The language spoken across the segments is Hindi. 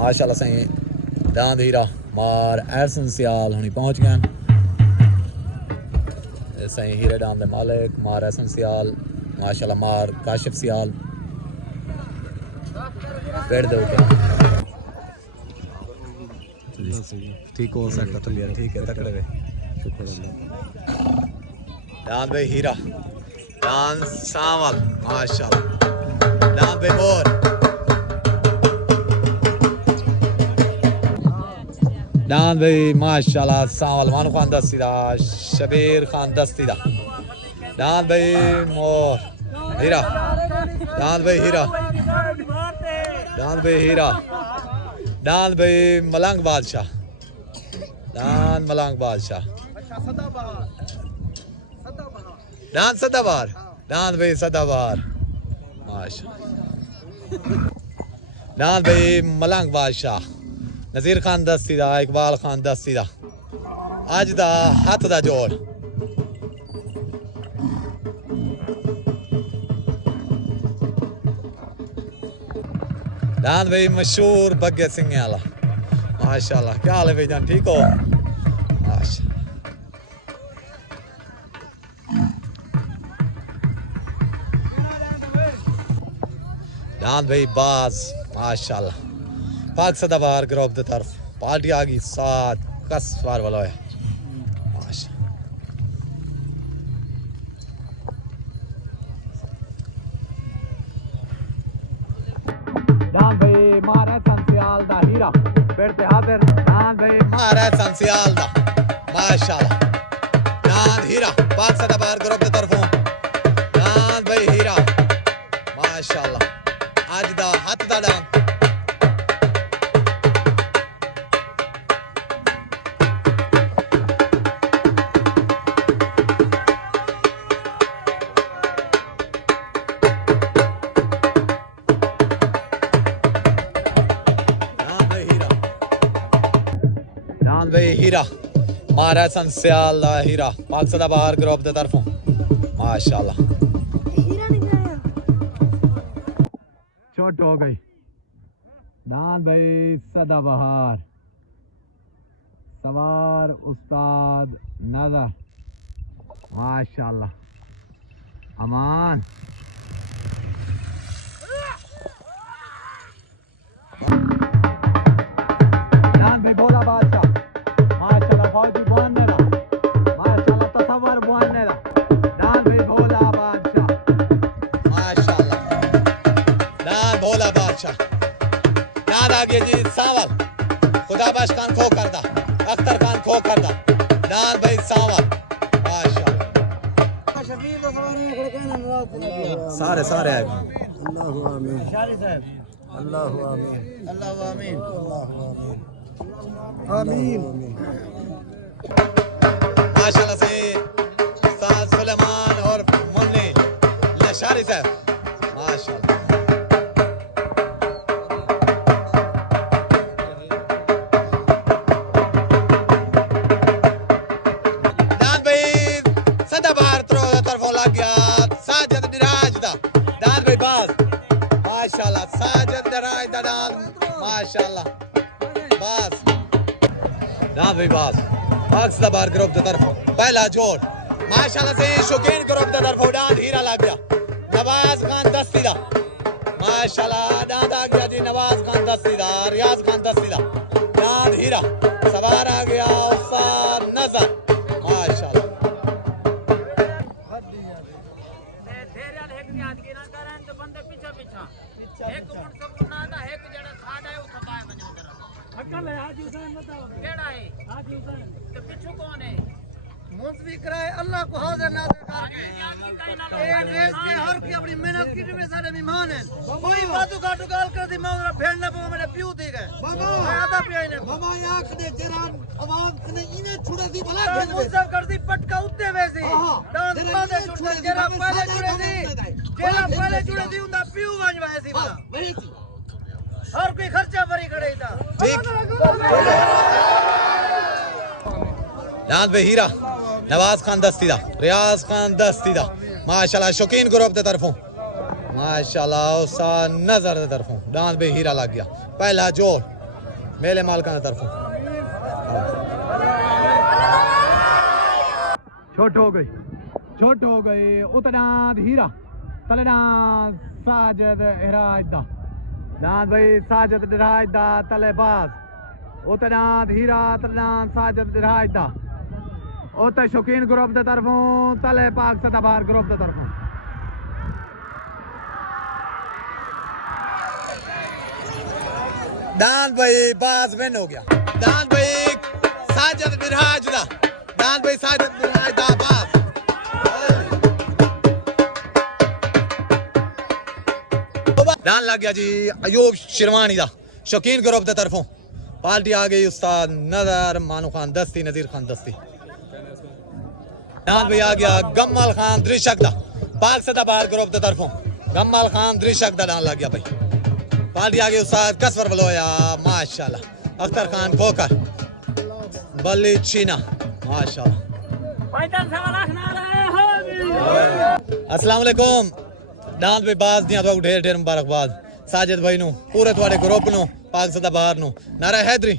माशाल्लाह सही दांद हीरा मार एहसन सियाल हुनी पहुंच गए सही हीरे दांद मालिक मार एहसन सियाल माशाल्लाह मार काशिफ सियाल पेड़ दे ऊपर ठीक हो सकता तो लिया ठीक है तकड़े वे दांद भाई हीरा दांद सावल माशाल्लाह दांद भाई मोर दांद भाई माशाल्लाह सावल मानू खान दस्तीदा शबीर खान दस्तीदा दांद भाई मोर हीरा दांद भाई हीरा दांद भाई हीरा दांद भाई मलंग बादशाह दांद मलंग बादशाह दांद सदाबहार दांद भाई सदाबहार माशाल्लाह दांद भाई मलंग बादशाह नज़ीर खान दस्तीदा इकबाल खान दस्तीदा अज दा हथ दा जोड़ दांद भाई मशहूर बग्गे सिंह वाला माशाल्लाह क्या हाल है भाई जान ठीक हो माशाल्लाह दांद भाई बाज माशाल्लाह पाक सदाबहार ग्रुप की तरफ पार्टी आ गई साथ कस बार वाला है दांद भाई मारा संसियाल दा हीरा बैठते हाजिर दांद भाई मारा संसियाल दा माशाल्लाह दांद हीरा पाक सदाबहार ग्रुप की तरफों दांद भाई हीरा माशाल्लाह आज दा हाथ दा दांद भाई हीरा मारा संसियाल हीरा पाक सदाबहार ग्रुप की तरफों माशाल्लाह छोट हो गई दांद भाई सदाबहार सवार उस्ताद नजर माशाल्लाह अमान दांद भाई भोला बादशाह फौजी बुआनेरा माशाल्लाह तसव्वुर बुआनेरा दांद भाई भोला बादशाह माशाल्लाह दांद भोला बादशाह दांद आ गया जी सावल खुदाबख्श खान खो कर दा अख्तर खान खो कर दा दांद भाई सावल माशाल्लाह सारे सारे आए अल्लाहु आमीन शारी साहब अल्लाहु आमीन अल्लाहु आमीन आमीन माशाल्लाह से उस्ताद सुलेमान और मुन्नी लशारी साहब माशाल्लाह दांद भाई सदाबहार तरफों लग गया साजिद दिराज दा दांद भाई बाज माशाल्लाह साजिद दिराज दा दांद माशाल्लाह बाज दांद भाई बाज पाक सदाबहार ग्रुप की तरफ पहला जोड़ माशाल्लाह से शौकीन ग्रुप की तरफ दांद हीरा लग गया नवाज खान दस्तीदा माशाल्लाह दांद आ गया जी नवाज खान दस्तीदा रियाज खान दस्तीदा दांद हीरा सवार आ गया उस्ताद नजर माशाल्लाह मुंसवी कराए अल्लाह को हाजिर नाज़िर करके एक रेस के हर की अपनी मेहनत की में सारे मेहमान हैं कोई बातू काटू गाल कर दी मैं उधर भेड़ ना पो मेरे प्यू थी गए मैं आधा पिया इन्हें बाबा आंख ने जरान आवाज ने इन्हें छुड़ा दी भला खेल में मुंसव कर दी पटका उतने वैसी डांस बादे छुड़े जेरा पहले जुड़े दी उनका प्यू वंजवा ऐसी भला हर कोई खर्चा भरी करे था दांद भाई हीरा नवाज खान दस्तीदा रियाज खान दस्तीदा माशाल्लाह शौकीन ग्रुप की तरफों माशाल्लाह उस्ताद नजर की तरफों दांद भाई हीरा लग गया पहला जोड़ मेले मालकान तरफ छोट हो गई उतना हीरा तलना साजिद इराज दा दान भाई साजिद इराज दा तले बाज उतना हीरा तलना साजिद इराज दा उते शौकीन ग्रुप दे तरफों तले पाक सदाबार ग्रुप दे तरफों दान भाई बाज विन हो गया दान भाई साजिद इराज दा दान भाई साजिद इराज दा बाज दान लग गया जी अयूब शिरवानी दा शौकीन ग्रुप दे तरफों पार्टी आ गई उस्ताद नजर मानू खान दस्ती नजीर खान दस्ती दान भाई आ गया गम्मल खान दृशक दा पाक सदाबार ग्रुप दे तरफों गम्मल खान दृशक दा दान लग गया भाई पार्टी आ गई उस्ताद कसवर बलोया माशाल्लाह अख्तर खान खोकर बल्ली चीना माशाल्लाह अस्सलाम वालेकुम दान भाई बाज दियां तो ढेर ढेर मुबारकबाद साजिद भाई नु पूरे थोड़े ग्रुप नु पाक सदाबार नु नारा हैदरी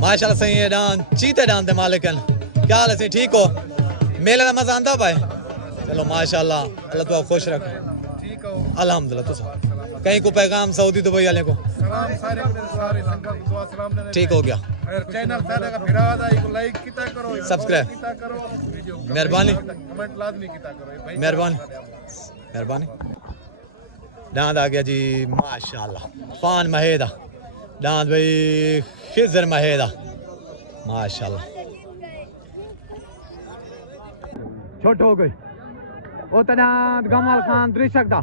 माशाल्लाह सही है दान चीते दान दे मालिकन क्या हाल है सही ठीक हो मेले का मजा आंदा भाई चलो माशाल्लाह अल्लाह तुआ खुश रखे ठीक हो अल्हम्दुलिल्लाह तुसा कहीं को पैगाम सऊदी दुबई वाले को सलाम सारे संगत दुआ सलाम ने ठीक हो गया चैनल सारे का फिराद आई को लाइक किता करो सब्सक्राइब किता करो वीडियो मेहरबानी कमेंट लाजमी किता करो भाई मेहरबानी दांद आ गया जी माशाल्लाह फान महेदा दांद भाई खिजर महेदा माशाल्लाह छोट हो गई उतना गमल खान दृशक दा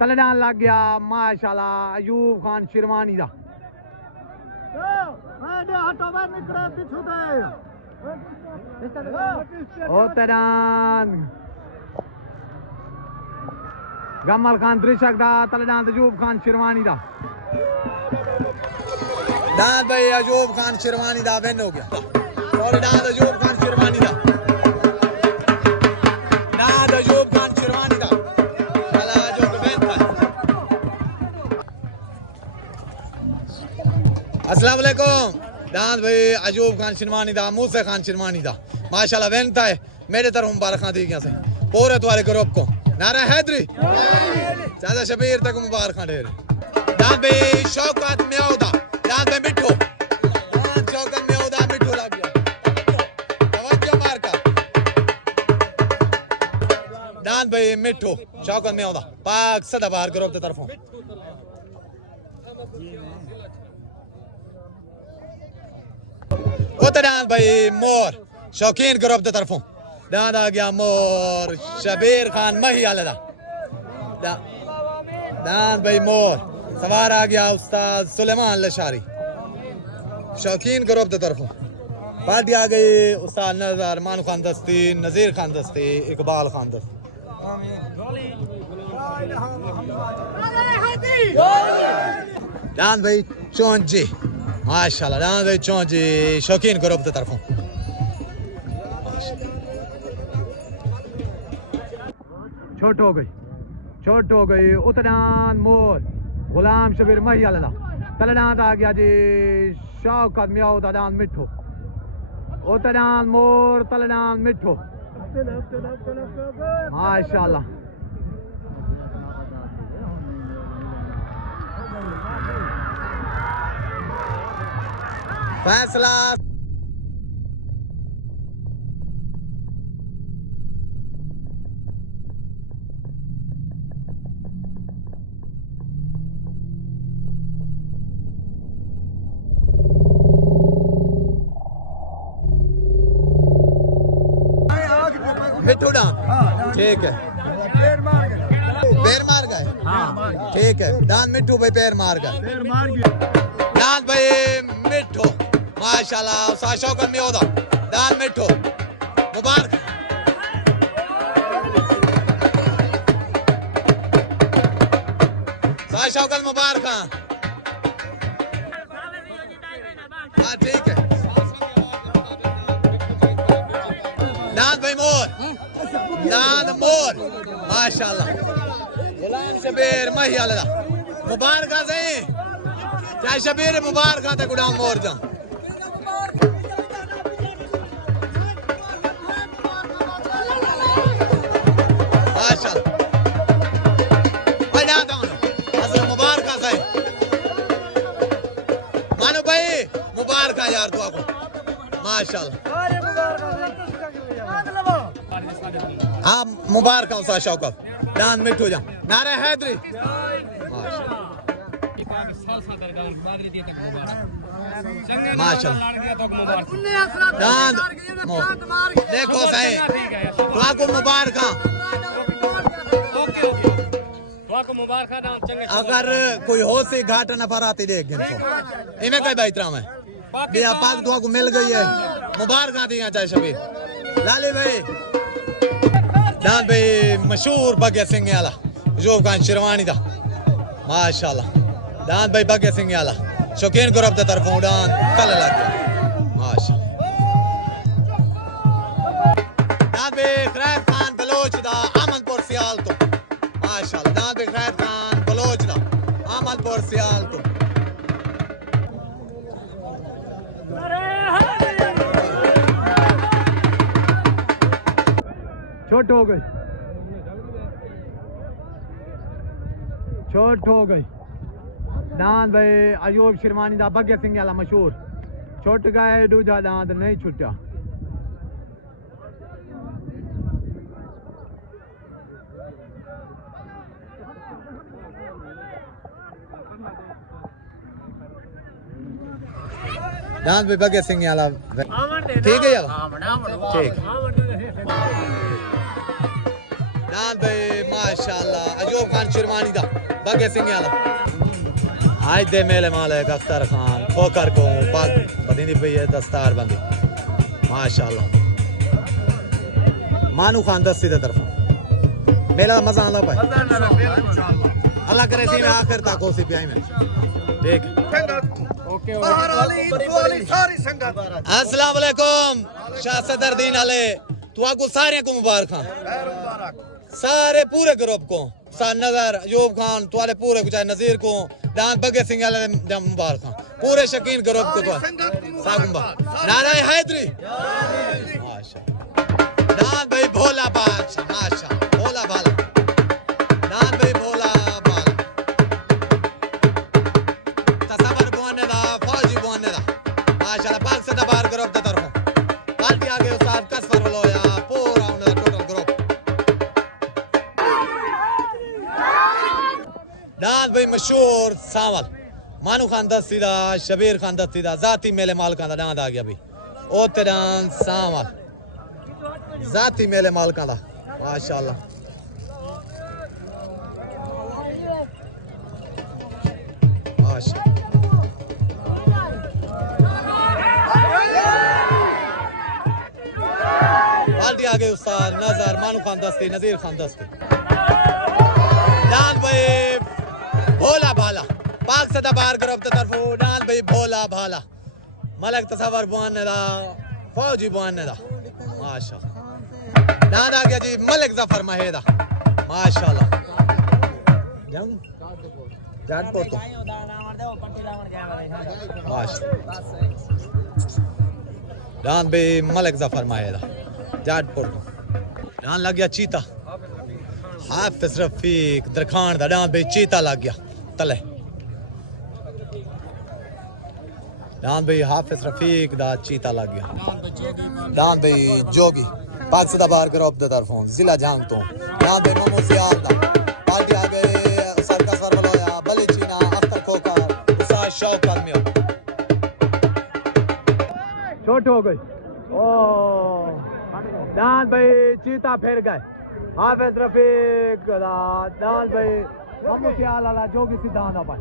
तलडान लग गया माशाल्लाह अयूब खान शिरवानी दा उतना गमल खान दृशक दा तलडान अयूब खान शिरवानी दा दांत भाई अयूब खान शिरवानी दा विन हो गया और दांत अयूब खान शिरवानी दा दांत अयूब खान शिरवानी दा चला जो विन था अस्सलाम वालेकुम दांत भाई अयूब खान शिरवानी दा मूसा खान शिरवानी दा माशाल्लाह विन था मेरे तरफ मुबारक दी गया से पूरे तुम्हारे ग्रुप को नारा हैदरी चाचा शबीर तक मुबारक ढेर दांत भाई शौकत म्याउदा दांत भाई मिठो शौकत म्याउदा मिठो लग गया तवज्जो मार का दांत भाई मिठो शौकत म्याउदा पाक सदाबार ग्रुप की तरफों उते दांत भाई मोर शौकीन ग्रुप की तरफों दांत आ गया मोर शबीर खान मही आले दा दांत भाई मोर सवार आ गया उस्ताद सुलेमान लशारी शौकीन ग्रुप की तरफों पार्टी आ गई उस्ताद नजर मानू खान दस्ती नजीर खान दस्ती इकबाल खान दस्ती दान भाई चौंजी माशाल्लाह दान भाई चौंजी शौकीन ग्रुप की तरफों छोट हो गई उतनान मोर गुलाम शबीर मही अल्लाह तलडान आ गया जी शौकत म्याऊ दान मिठो उतनान मोर तलडान मिठो माशाल्लाह फैसला मिठू डान ठीक है पैर मार गए ठीक है दान मिठू भाई पैर मार गए दान भाई मिठू माशाल्लाह सा शौकत में होदा दान मिठू मुबारक सा शौकत मुबारक हाँ ठीक है दान भाई मोर दान मोर माशाल्लाह गुलाम शबीर मही आला मुबारक सही चाहे शबीर मुबारक खाते गुडाम मोर जा माशाल्लाह भाई ना दो असल मुबारक सही मानो भाई मुबारक यार तू आपको माशाल्लाह हाँ मुबारक हो सा शौकत दान मिठू जा नारे हैदरी देखो सही तो मुबारक अगर कोई हो सी घाट नफर आती देख इन्हें कई भाई त्राम है दिया पाक दुआ को मिल गई है मुबारक आती है चाहे शबीर लाली भाई दान भाई मशहूर भगत सिंह वाला जो कान शेरवानी था माशाल्लाह दान भाई भगत सिंह वाला शौकीन ग्रुप की तरफों दान कल लग गया माशाल्लाह दान भाई खैर खान बलोच दा अमनपुर सियाल तो माशाल्लाह दान भाई खैर खान बलोच दा अमनपुर सियाल तो छोट हो गई छोट हो गई दान भाई अयूब शिरवानी दा भगत सिंह वाला मशहूर छोट गए दूजा दांत नहीं छुट्या दांत भाई भगत सिंह वाला ठीक है यार ठीक दान भाई माशाल्लाह अयूब खान शिरवानी दा भगत सिंह वाला आज दे मेले मालिक अख्तर खान खोकर को पग बदीनी पे ये दस्तार बंदी माशाल्लाह मानू खान दस्ती दे तरफ मेला मजा आला भाई अल्लाह करे सी में आखिर तक कोसी पे आई में ठीक ओके सारी संगत अस्सलाम वालेकुम शाह सदर दीन वाले तू आगू सारे को मुबारक सारे पूरे ग्रुप को सा नजर अयूब खान तुआले पूरे को चाहे नजीर को दान भगत सिंह वाले मुबारक पूरे शकीन ग्रुप को तो सागुंबा नारा हैदरी माशाल्लाह दान भाई भोला बादशाह माशाल्लाह भोला भाला दान भाई भोला भाला तसवर बोने दा फौजी बोने दा माशाल्लाह पाक से दबार ग्रुप की तरफ पार्टी आगे उस्ताद कसफर वलोया पूरा उनका टोटल ग्रुप दान भाई मशहूर सावल मानू खान दस्तीदा शबीर खान दस्तीदा जाती मेले मालकां दा दांद आ गया भी ओ ते दान सावल जाती मेले मालकां दा माशाल्लाह बाल्टी आगे उस्ताद नजर मानू खान दस्ती नजीर खान दस्ती दान भाई भोला भाला पाक सदा बार ग्रुप की तरफ दान भाई भोला भाला मलक तसवर बुआने दा फौजी बुआने दा माशाल्लाह दान आ गया जी मलिक जफर महेदा माशाल्लाह जाऊं जाटपुर तो माशाल्लाह दान भाई मलिक जफर महेदा जाटपुर तो दान लग गया चीता हाफिज रफीक दरखान दा दान भाई चीता लग गया तले दान भाई हाफिज रफीक दा चीता लग गया दान भाई जोगी पाक सदा बाहर ग्रुप दे तरफों जिला जांग तो दान भाई मोमो सियाल दा पार्टी आ गए सरका सर बलोया बली चीना अख्तर खोकर उसा शौक आदमी छोट हो गई ओ दान भाई चीता फिर गए हाफिज रफीक दा दान भाई मोमो सियाल वाला जोगी सिद्धांत आ भाई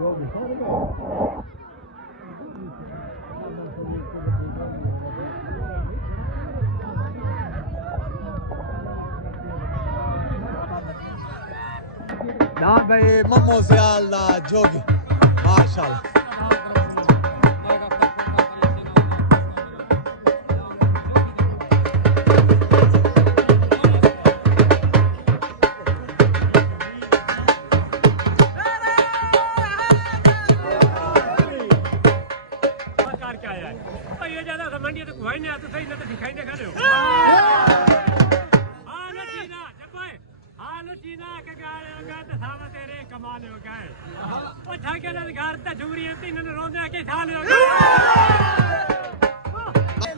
जोगी दान भाई मोमो सियाल दा जोगी माशाल्लाह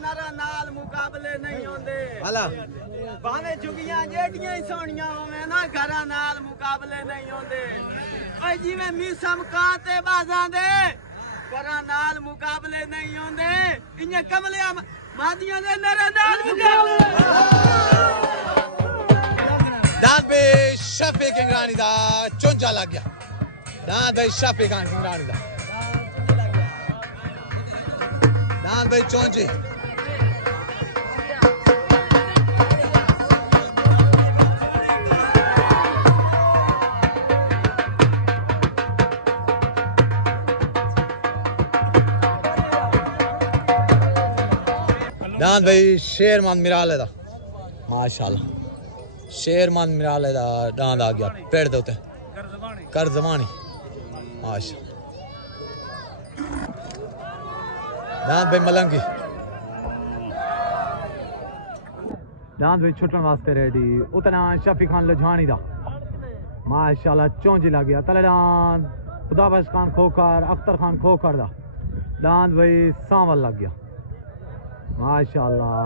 नारा नाल मुकाबले नहीं होंदे हला भावे चुगियां जेडियां ही सोनियां होवे ना घरा नाल मुकाबले नहीं होंदे ओए जिवें मीसम कां ते बाजां दे घरा नाल मुकाबले नहीं होंदे इयां कमलिया मादियां दे नारा नाल मुकाबले दान पे शफी किंगरानी दा चुंजा लग गया दान पे शफी खान किंगरानी दा दान पे चुंजी दान भाई शेरमान मिराले दा माशाल्लाह शेरमान मिराले दा दांद आ गया पेड़ दे उत्ते कर जमानी माशा दांद भाई मलंगी दांद भाई छुटन वास्ते रेडी उतना शफी खान लुझानी दा माशाल्लाह चौंजी लग गया तले दांद खुदाबख्श खान खोकर अख्तर खान खोकर दा दांद भाई सांवल लग गया माशाल्लाह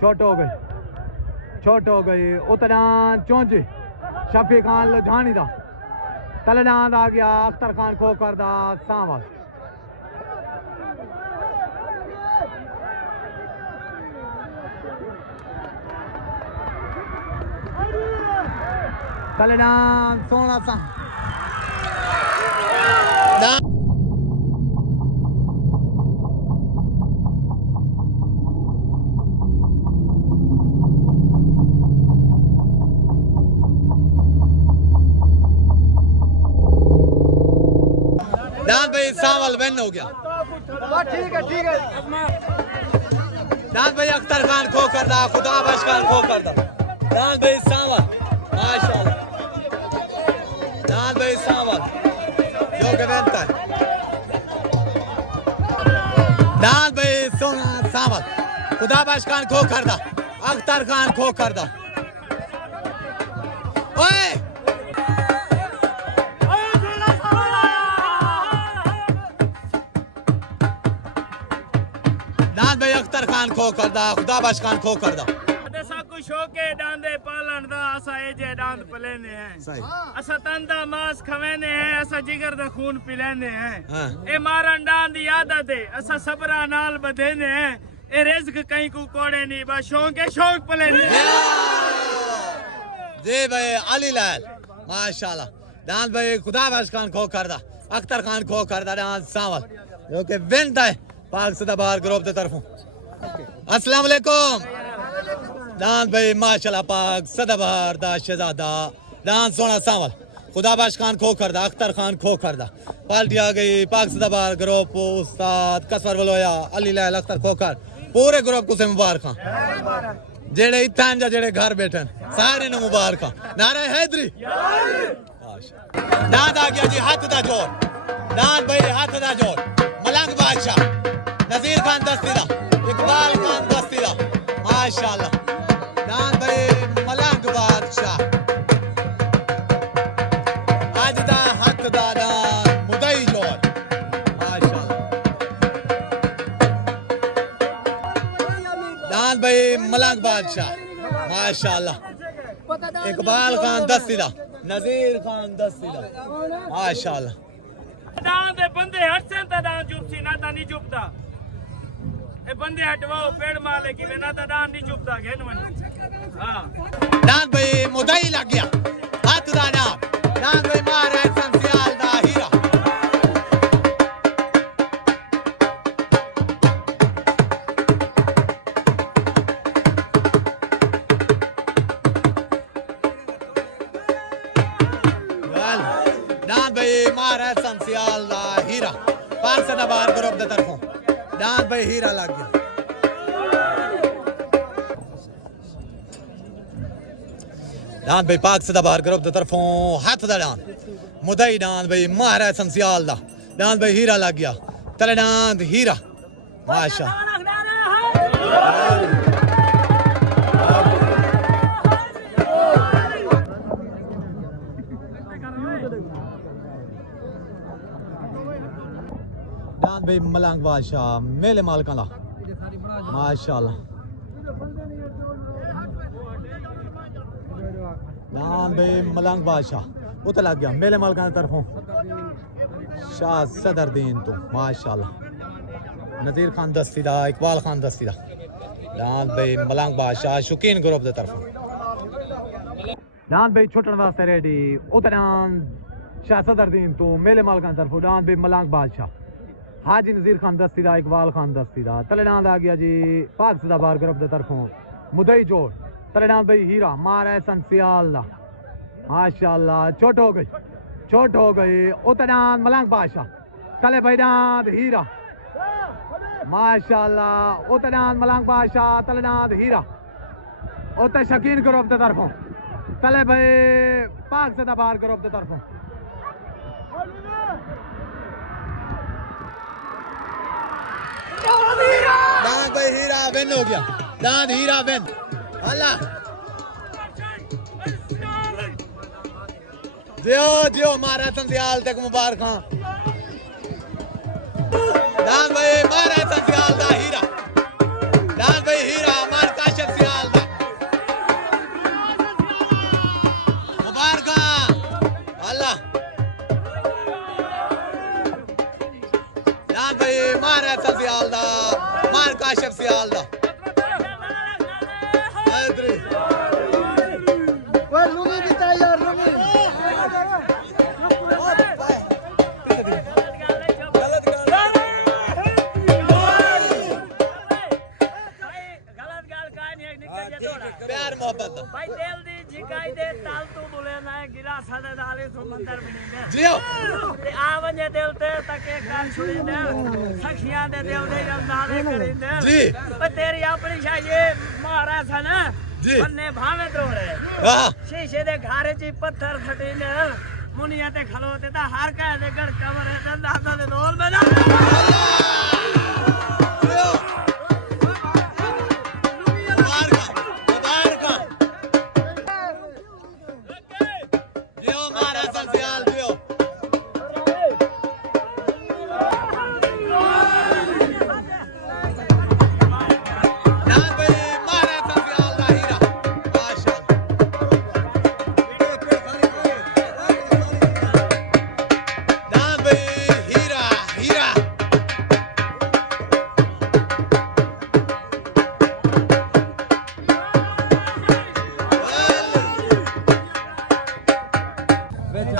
छोट हो गई उतना चौंजी शफी खान लुधियानी दा तलनाद आ गया अख्तर खान खोकर दा सांवल तलनाद सोना सा दान भाई सांवल विन हो गया ठीक है दान भाई अख्तर खान खोकर दा खुदाबख्श खान खोकर दा दान भाई सांवल माशाल्लाह दान भाई सांवल जो के बनता है दान भाई सोना सांवल खुदाबख्श खान खोकर दा अख्तर खान खोकर दा ओए दान भाई अख्तर खान खोकर दा खुदाबख्श खान खोकर दा असा को शौके डांदे पालन दा असा ए जे डांद पलेने हैं सही असा तंदा मांस खवेने हैं असा जिगर दा खून पिलेने हैं हां ए मारन डांद दी आदत है असा सबरा नाल बधेने हैं ए रिज़्क कहीं को कोड़े नहीं बस शौक पलेने जी भाई अली लाल माशाल्लाह दान भाई खुदाबख्श खान खोकर दा अख्तर खान खोकर दा दान सांवल जो के विनता है पाक सदाबहार ग्रुप की तरफों अस्सलाम वालेकुम दान भाई माशाल्लाह पाक सदाबहार दा शहजादा दान सोना सांवल खुदाबख्श खान खोकर दा अख्तर खान खोकर दा पार्टी आ गई पाक सदाबहार ग्रुप उस्ताद कसवर वलोया अली लाल अख्तर खोकर पूरे ग्रुप को से मुबारक जेड़े इत्थां जा जेड़े घर बैठे सारे ने मुबारक नारे हैदरी दान आ गया जी हाथ दा जोर दान भाई हाथ दा जोर मलंग बादशाह नजीर खान दस्तीदा इकबाल खान दस्तीदा माशाल्लाह दान भाई मलंग बादशाह आज दा हक दा दान मुदई जोर माशाल्लाह दान भाई मलंग बादशाह माशाल्लाह इकबाल खान दस्तीदा नजीर खान दस्तीदा माशाल्लाह दान दे बंदे हटसे ता दान चुपसी ना ता नहीं चुपता ए बंदे हटवाओ पेड़ माले की ना ता दान नहीं चुपता घेन मन हां दान भाई मुदई लग गया हाथ दा नाम दान भाई मारा संसियाल दा हीरा दान भाई मारा संसियाल दा हीरा पाक सदाबहार ग्रुप की तरफों दान भाई हीरा लग गया दान भाई पाक सदाबहार ग्रुप की तरफों हाथ दा दान मुदई दान भाई मारा संसियाल दा दान भाई हीरा लग गया तले दान हीरा माशा दान भाई मलंग बादशाह मेले मालकां दा माशाल्लाह दान भाई मलंग बादशाह उते लग गया मेले मालकां दी तरफों शाह सदरदीन तो माशाल्लाह नज़ीर खान दस्ती दा इकबाल खान दस्ती दा दान भाई मलंग बादशाह शौकीन ग्रुप दी तरफों दान भाई छुटन वास्ते रेडी उते दान शाह सदरदीन तो मेले मालकां दी तरफों दान भाई मलंग बादशाह हाजी नज़ीर खान दस्ती दा इकबाल खान दस्ती दा तलेडांद आ गया जी पाक सदाबार ग्रुप दे तरफों मुदई जोड़ तलेडांद भाई हीरा मार है संसियाल दा माशाल्लाह छोट हो गई उतडांद मलंग बादशाह तले भाई डांद हीरा माशाल्लाह उतडांद मलंग बादशाह तलेडांद हीरा उते शकीन ग्रुप दे तरफों तले भाई पाक सदाबार ग्रुप दे तरफों दांद भाई हीरा विन हो गया दांद हीरा विन अल्लाह दियो मारा संसियाल तक मुबारक दांद भाई मारा संसियाल दा हीरा दांद भाई हीरा मार काशिफ सियाल दा मुबारक अल्लाह दांद भाई मारा संसियाल दा मार काशिफ सियाल दा ओए लुंगी भी तैयार लुंगी प्यार मोहब्बत भाई दिल दी झिकाई दे ताल तू बोले ना गिला साडे नाले समंदर बनी दे जियो ते आ वने दिल ते तके कान छुड़ी दे सखियां दे दिल दे नाले करी दे जी ओ तेरी अपनी शाये मारा सा ना जी बन्ने भावे द्रोड़े हां शीशे दे घारे ची पत्थर फटी ने मुनिया ते खलोते ता हर का दे गड़ कमर दे दादा दे रोल में ना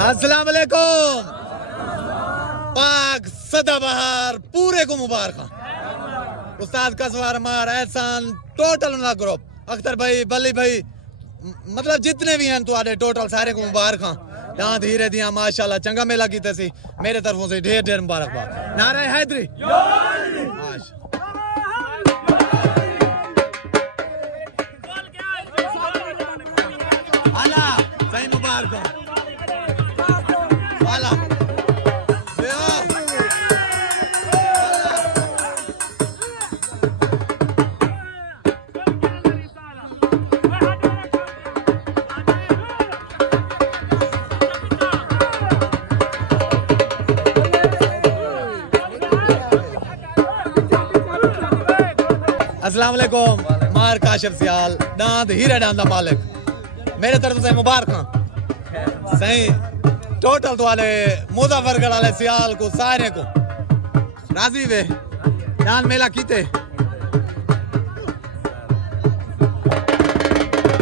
अस्सलाम वालेकुम पाक सदाबहार पूरे को मुबारक उस्ताद कसवार मार एहसान टोटल उनका ग्रुप अख्तर भाई बली भाई मतलब जितने भी हैं तुहाडे टोटल सारे को मुबारक दांद हीरे दिया माशाल्लाह चंगा मेला कीते सी मेरे तरफों से ढेर ढेर मुबारकबाद नारे हैदरी अल्लाह सही मुबारक अस्सलाम वालेकुम मार काशिफ सियाल दांद हीरा दांद मालिक मेरे तरफ से मुबारक सही टोटल वाले मुजफ्फरगढ़ वाले सियाल को सारे को राजी वे दांद मेला कीते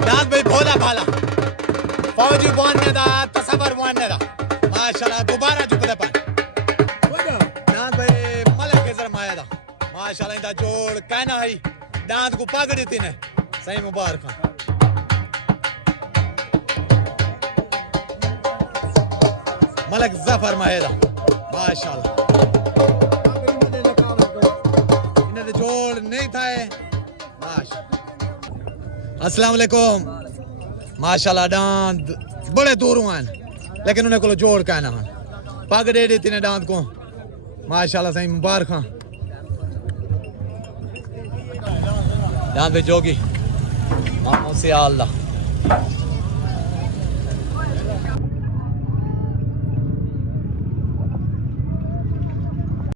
दांद भाई भोला भाला फौजी बुआने दा तसव्वुर बुआने दा माशाल्लाह दोबारा झुकदे पाए दांद भाई मलिक के जरमाया दा माशाल्लाह इंदा जोड़ कहना है दांत को पकड़ी थी ने सही मुबारक मलिक जफर माहेदा माशाल्लाह इन्हें जोड़ नहीं था माशाल्लाह अस्सलाम वालेकुम माशाल्लाह दांत बड़े दूर हैं लेकिन उन्हें को जोड़ कहना है पकड़े दी थी ने दांत को माशाल्लाह सही मुबारक दांत पे जोगी मामू से अल्लाह